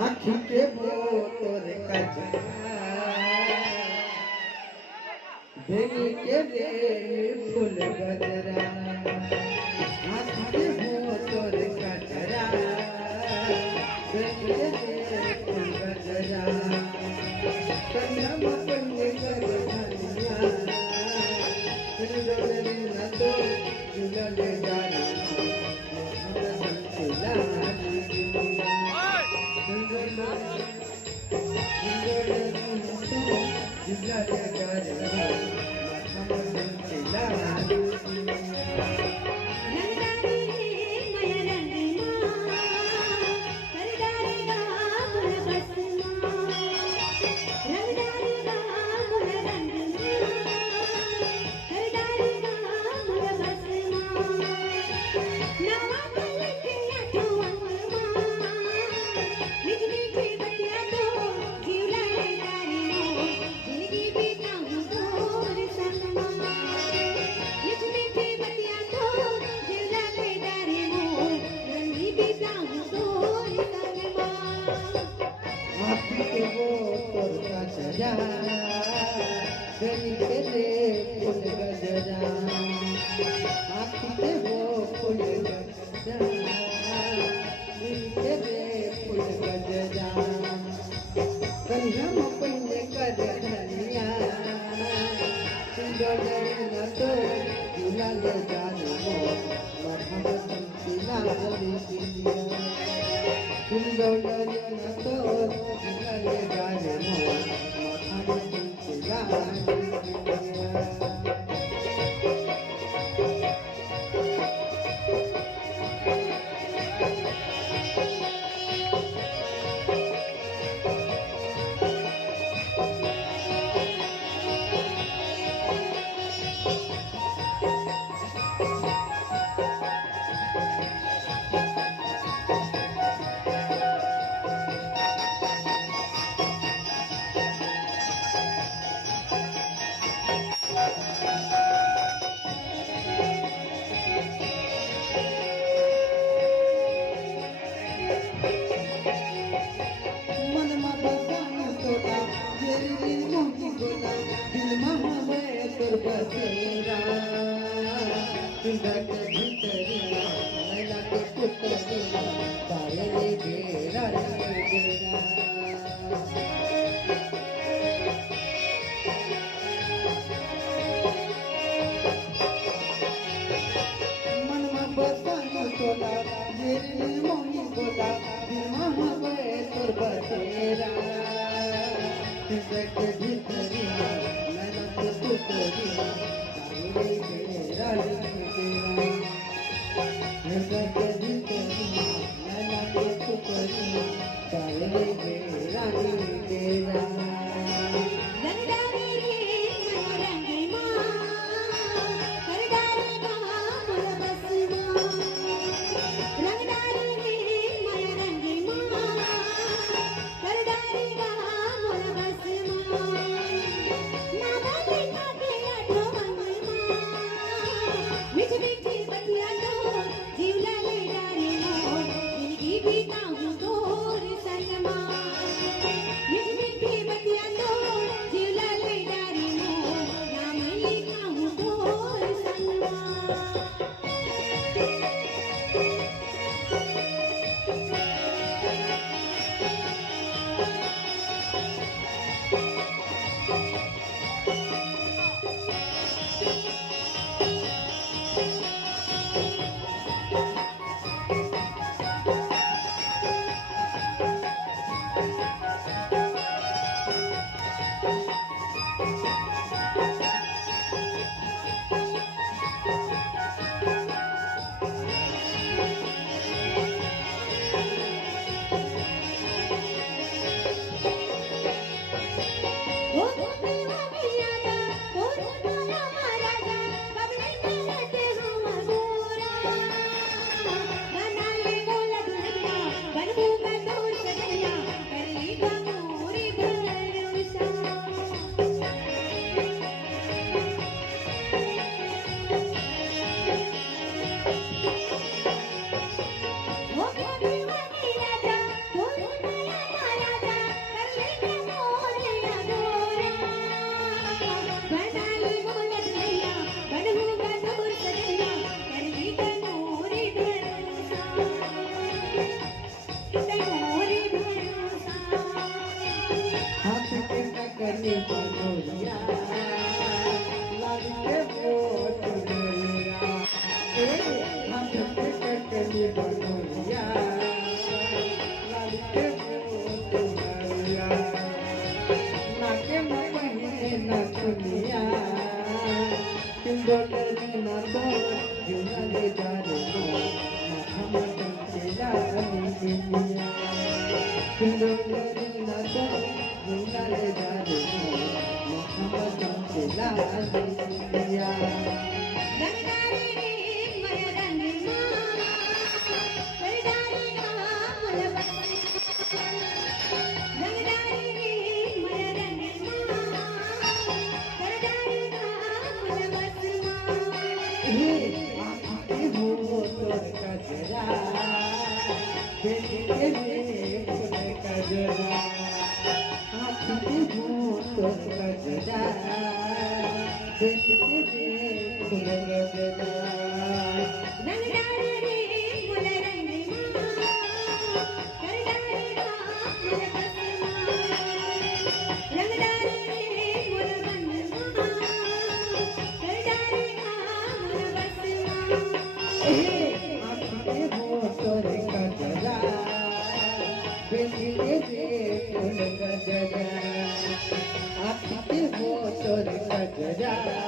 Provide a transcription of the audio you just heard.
आँखी के मोर कजरा बेनी के रे फूल गजरा आँखी के मोर कजरा बेनी के रे फूल गजरा कन्या मकन्ने कर धनिया डोले न तो झूलले जाने हमरा संचिला बेनी के रे फूल गजरा आँखी के वो फूल गजरा बेनी के रे फूल गजरा कन्या मकन्ने कर धनिया डोले न तो झूलले जाने हमरा संचिला डोले न तो झूलले जाने बिंदिया सुंदर नाचा झूलाल जारे मोहम्मद के लाल बिंदिया Aakhi ho tor ka jara